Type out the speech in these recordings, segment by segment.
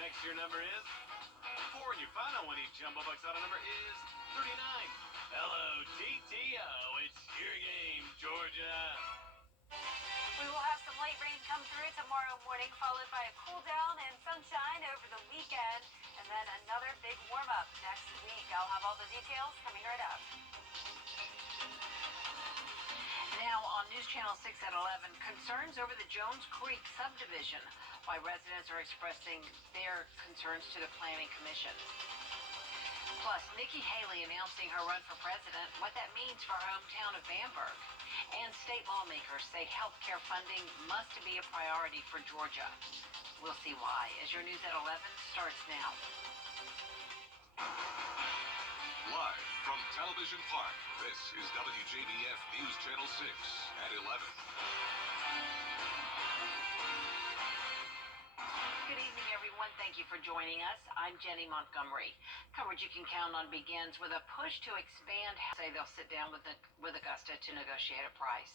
next your number is 4, and your final winning Jumbo Bucks auto number is 39. Hello, TTO. It's your game, Georgia. We will have some light rain come through tomorrow morning, followed by a cool down and sunshine over the weekend, and then another big warm-up next week. I'll have all the details coming right up. Now on News Channel 6 at 11, concerns over the Jones Creek subdivision, why residents are expressing their concerns to the Planning Commission. Plus, Nikki Haley announcing her run for president, what that means for her hometown of Bamberg. And state lawmakers say health care funding must be a priority for Georgia. We'll see why, as your News at 11 starts now. Live from Television Park, this is WJBF News Channel 6 at 11. Good evening, everyone. Thank you for joining us. I'm Jenny Montgomery. Coverage you can count on begins with a push to expand. Say they'll sit down with Augusta to negotiate a price.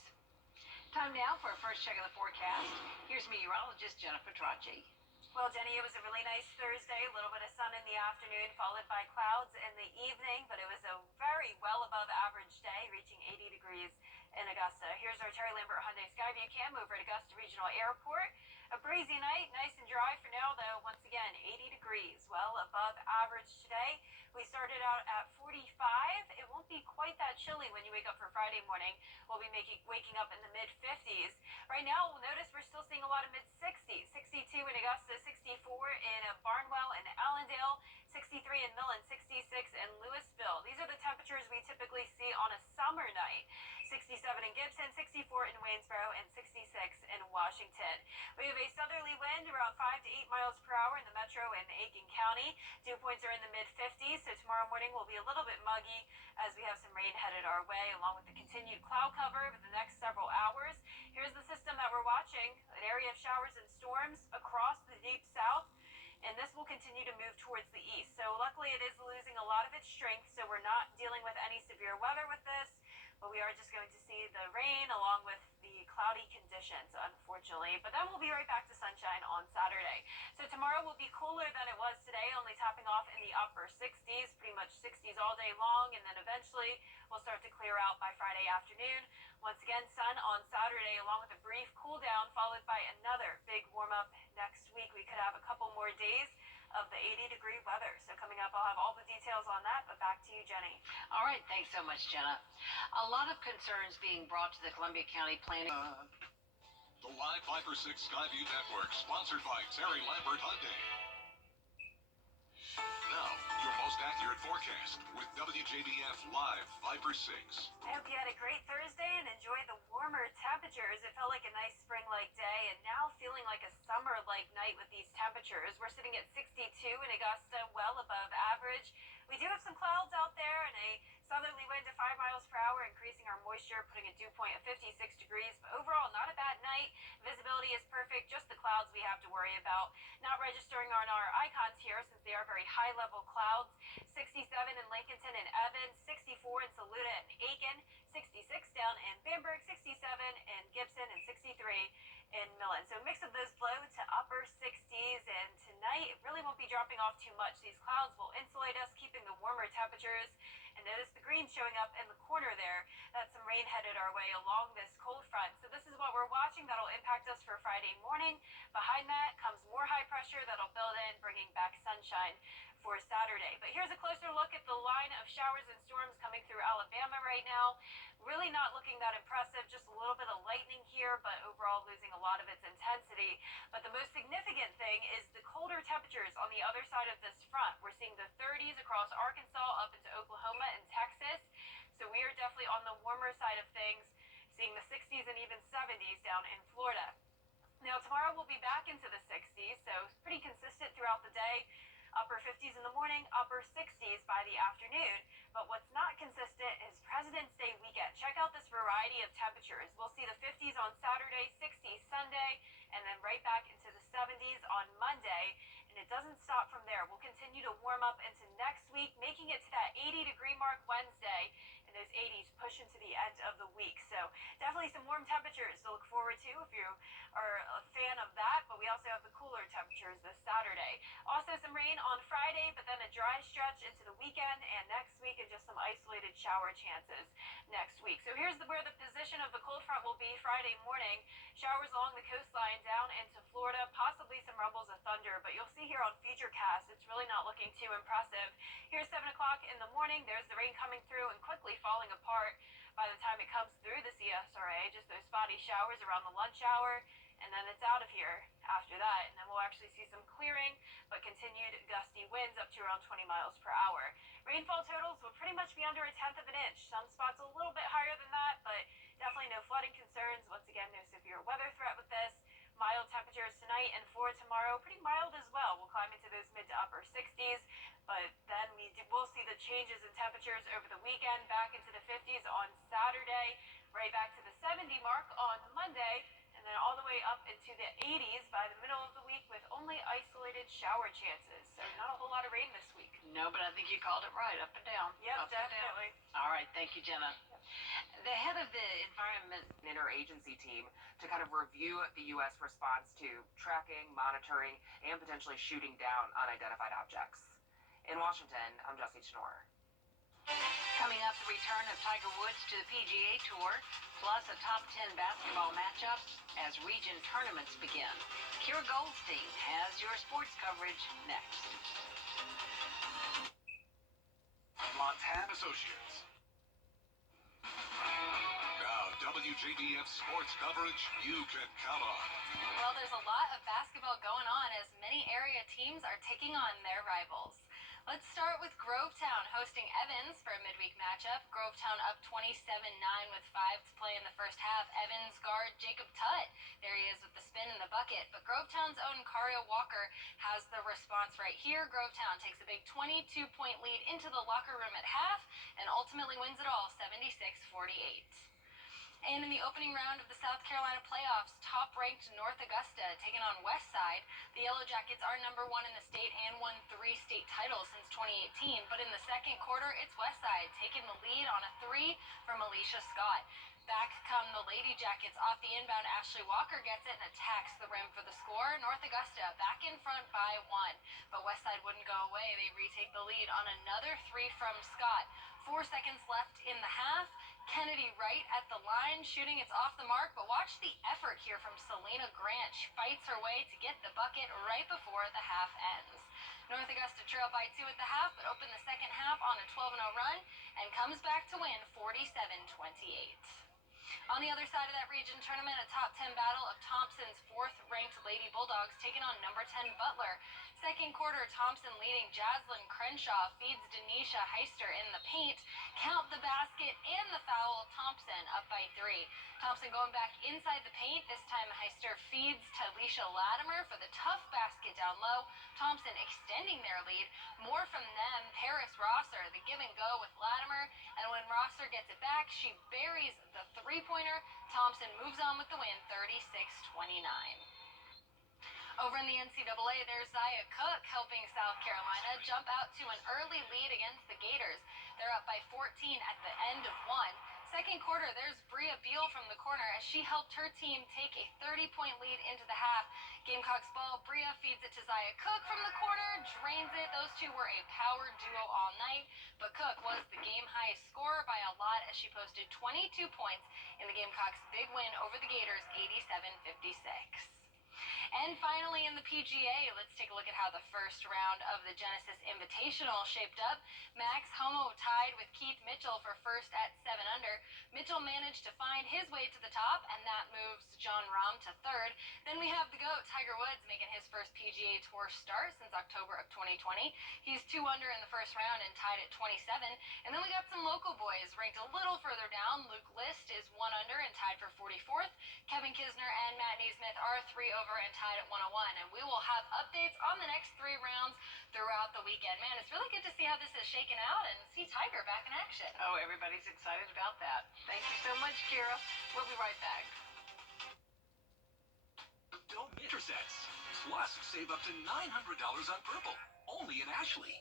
Time now for a first check of the forecast. Here's meteorologist Jennifer Tracci. Well, Jenny, it was a really nice Thursday, a little bit of sun in the afternoon, followed by clouds in the evening, but it was a very well above average day, reaching 80 degrees in Augusta. Here's our Terry Lambert Hyundai Skyview cam over at Augusta Regional Airport. A breezy night, nice and dry for now, though. Once again, 80 degrees, well above average today. We started out at 45. It won't be quite that chilly when you wake up for Friday morning. We'll be waking up in the mid-50s. Right now, we'll notice we're still seeing a lot of mid-60s. 62 in Augusta, 64 in Barnwell and Allendale, 63 in Millen, 66 in Louisville. These are the temperatures we typically see on a summer night. 67 in Gibson, 64 in Waynesboro, and 66 in Washington. We have a southerly wind around 5 to 8 miles per hour in the metro and Aiken County. Dew points are in the mid-50s, so tomorrow morning will be a little bit muggy as we have some rain headed our way, along with the continued cloud cover over the next several hours. Here's the system that we're watching, an area of showers and storms across the deep south, and this will continue to move towards the east. So luckily it is losing a lot of its strength, so we're not dealing with any severe weather with this, but we are just going to see the rain along with the cloudy conditions, unfortunately. But then we'll be right back to sunshine on Saturday. So tomorrow will be cooler than it was today, only topping off in the upper 60s, pretty much 60s all day long, and then eventually we'll start to clear out by Friday afternoon. Once again, sun on Saturday, along with a brief cool down, followed by another big warm up next week. We could have a couple more days of the 80-degree weather. So coming up, I'll have all the details on that, but back to you, Jenny. All right, thanks so much, Jenna. A lot of concerns being brought to the Columbia County Planning. The Live Viper 6 Skyview Network, sponsored by Terry Lambert Hyundai. Now, your most accurate forecast with WJBF Live Viper 6. I hope you had a great Thursday and enjoyed the warmer temperatures. It felt like a nice spring-like day, and now feeling like a summer-like night with these temperatures. We're sitting at 62 in Augusta, well above average. We do have some clouds out there and a southerly wind of 5 miles per hour, increasing our moisture, putting a dew point of 56 degrees. But overall, not a bad night. Visibility is perfect, just the clouds we have to worry about. Not registering on our icons here since they are very high-level clouds. 67 in Lincolnton and Evans, 64 in Saluda and Aiken, 66 down in Bamberg, 67 in Gibson, and 63 in Millen. So a mix of those low to upper 60s, and tonight it really won't be dropping off too much. These clouds will insulate us, keeping the warmer temperatures. And notice the green showing up in the corner there. That's some rain headed our way along this cold front. So this is what we're watching. That'll impact us for Friday morning. Behind that comes more high pressure that'll build in, bringing back sunshine for Saturday. But here's a closer look at the line of showers and storms coming through Alabama right now. Really not looking that impressive, just a little bit of lightning here, but overall losing a lot of its intensity. But the most significant thing is the colder temperatures on the other side of this front. We're seeing the 30s across Arkansas up into Oklahoma and Texas. So we are definitely on the warmer side of things, seeing the 60s and even 70s down in Florida. Now tomorrow we'll be back into the 60s, so it's pretty consistent throughout the day. Upper 50s in the morning, upper 60s by the afternoon. But what's not consistent is President's Day weekend. Check out this variety of temperatures. We'll see the 50s on Saturday, 60s Sunday, and then right back into the 70s on Monday. And it doesn't stop from there. We'll continue to warm up into next week, making it to that 80-degree mark Wednesday, and those 80s push into the end of the week. So definitely some warm temperatures to look forward to if you are a fan of that, but we also have the cooler temperatures this Saturday. Also some rain on Friday, but then a dry stretch into the weekend and next week, and just some isolated shower chances next week. So here's where the position of the cold front will be Friday morning. Showers along the coastline down into Florida, possibly some rumbles of thunder, but you'll see here on Futurecast, it's really not looking too impressive. Here's 7 o'clock in the morning. There's the rain coming through and quickly falling apart by the time it comes through the CSRA. Just those spotty showers around the lunch hour, and then it's out of here after that. And then we'll actually see some clearing, but continued gusty winds up to around 20 miles per hour. Rainfall totals will pretty much be under a tenth of an inch. Some spots a little bit higher than that, but definitely no flooding concerns. Once again, no severe weather threat with this. Mild temperatures tonight and for tomorrow, pretty mild as well. We'll climb into those mid to upper 60s, but then we'll see the changes in temperatures over the weekend, back into the 50s on Saturday, right back to the 70 mark on Monday, and then all the way up into the 80s by the middle of the week with only isolated shower chances. So not a whole lot of rain this week. No, but I think you called it right, up and down. Yep, up and down. definitely. All right, thank you, Jenna. The head of the environment interagency team to kind of review the U.S. response to tracking, monitoring, and potentially shooting down unidentified objects. In Washington, I'm Jesse Schnorr. Coming up, the return of Tiger Woods to the PGA Tour, plus a top 10 basketball matchup as region tournaments begin. Kira Goldstein has your sports coverage next. Montana Associates. Now, WJBF sports coverage you can count on. Well, there's a lot of basketball going on as many area teams are taking on their rivals. Let's start with Grovetown hosting Evans for a midweek matchup. Grovetown up 27-9 with 5 to play in the first half. Evans guard Jacob Tutt. There he is with the spin in the bucket. But Grovetown's own Kario Walker has the response right here. Grovetown takes a big 22-point lead into the locker room at half and ultimately wins it all 76-48. And in the opening round of the South Carolina playoffs, top-ranked North Augusta taking on Westside. The Yellow Jackets are #1 in the state and won 3 state titles since 2018. But in the second quarter, it's Westside taking the lead on a 3 from Alicia Scott. Back come the Lady Jackets off the inbound. Ashley Walker gets it and attacks the rim for the score. North Augusta back in front by 1. But Westside wouldn't go away. They retake the lead on another 3 from Scott. 4 seconds left in the half. Kennedy Wright at the line, shooting, it's off the mark, but watch the effort here from Selena Grant. She fights her way to get the bucket right before the half ends. North Augusta trail by 2 at the half, but open the second half on a 12-0 run and comes back to win 47-28. On the other side of that region tournament, a top 10 battle of Thompson's 4th-ranked Lady Bulldogs taking on number 10 Butler. Second quarter, Thompson leading. Jaslyn Crenshaw feeds Denisha Heister in the paint. Count the basket and the foul. Thompson up by 3. Thompson going back inside the paint. This time Heister feeds Talisha Latimer for the tough basket down low. Thompson extending their lead. More from them. Paris Rosser, the give and go with Latimer. And when Rosser gets it back, she buries the three-pointer. Thompson moves on with the win, 36-29. Over in the NCAA, there's Zaya Cook helping South Carolina jump out to an early lead against the Gators. They're up by 14 at the end of 1. Second quarter, there's Bria Beal from the corner as she helped her team take a 30-point lead into the half. Gamecocks ball, Bria feeds it to Zaya Cook from the corner, drains it. Those two were a power duo all night, but Cook was the game highest scorer by a lot as she posted 22 points in the Gamecocks' big win over the Gators, 87-56. And finally, in the PGA, let's take a look at how the first round of the Genesis Invitational shaped up. Max Homo tied with Keith Mitchell for first at 7 under. Mitchell managed to find his way to the top, and that moves John Rahm to 3rd. Then we have the GOAT, Tiger Woods, making his first PGA Tour start since October of 2020. He's 2 under in the first round and tied at 27. And then we got some local boys ranked a little further down. Luke List is 1 under and tied for 44th. Kevin Kisner and Matt Neesmith are 3 over and tied at 101. And we will have updates on the next 3 rounds throughout the weekend. Man, it's really good to see how this is shaking out and see Tiger back in action. Oh, everybody's excited about that. Thank you so much, Kira. We'll be right back. Don't miss your sets. Plus, save up to $900 on Purple. Only in Ashley.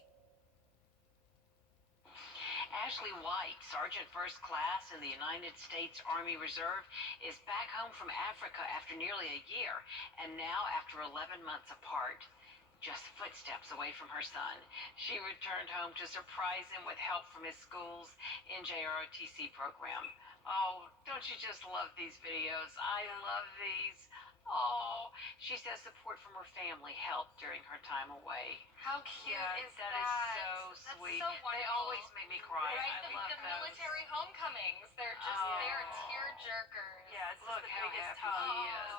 Ashley White, Sergeant First Class in the United States Army Reserve, is back home from Africa after nearly a year, and now after 11 months apart, just footsteps away from her son. She returned home to surprise him with help from his school's NJROTC program. Oh, don't you just love these videos? I love these. Oh, she says support from her family helped during her time away. How cute is That that? is so sweet. That's so wonderful. They always make me cry. Right, I love the those. military homecomings. They're just, they're tear jerkers. Yeah, it's Look just the how biggest happy hug. he is.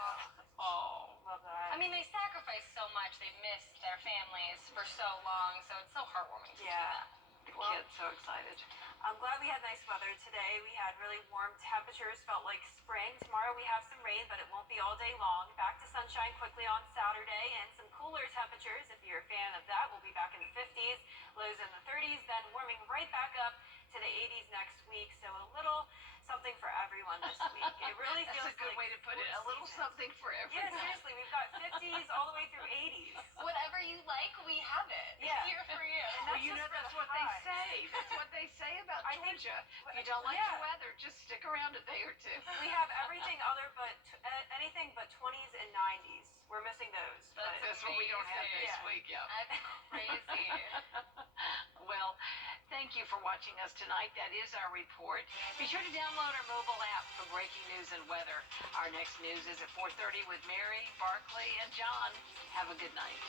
Oh. Love that. I mean, they sacrifice so much. They missed their families for so long, so it's so heartwarming to do that. The kid's so excited. I'm glad we had nice weather today. We had really warm temperatures, felt like spring. Tomorrow we have some rain, but it won't be all day long. Back to sunshine quickly on Saturday, and some cooler temperatures. If you're a fan of that, we'll be back in the 50s, lows in the 30s, then warming right back up to the 80s next week. So a little something for everyone this week. It really feels That's a good like way to put it. A little season. something for Yeah, everyone. seriously, we've got 50s all the way through 80s. Whatever you like, we have it. Yeah. Here for you. And Well, that's you just know, for that's the what they high. say. That's what they say about I think- Georgia. If you don't like Yeah. the weather, just stick around a day or two. We have everything other but anything but 20s and 90s. We're missing those. That's But That's what we don't have this Yeah. week, yeah. That's crazy. Well, thank you for watching us tonight. That is our report. Be sure to download our mobile app for breaking news and weather. Our next news is at 4:30 with Mary, Barkley, and John. Have a good night.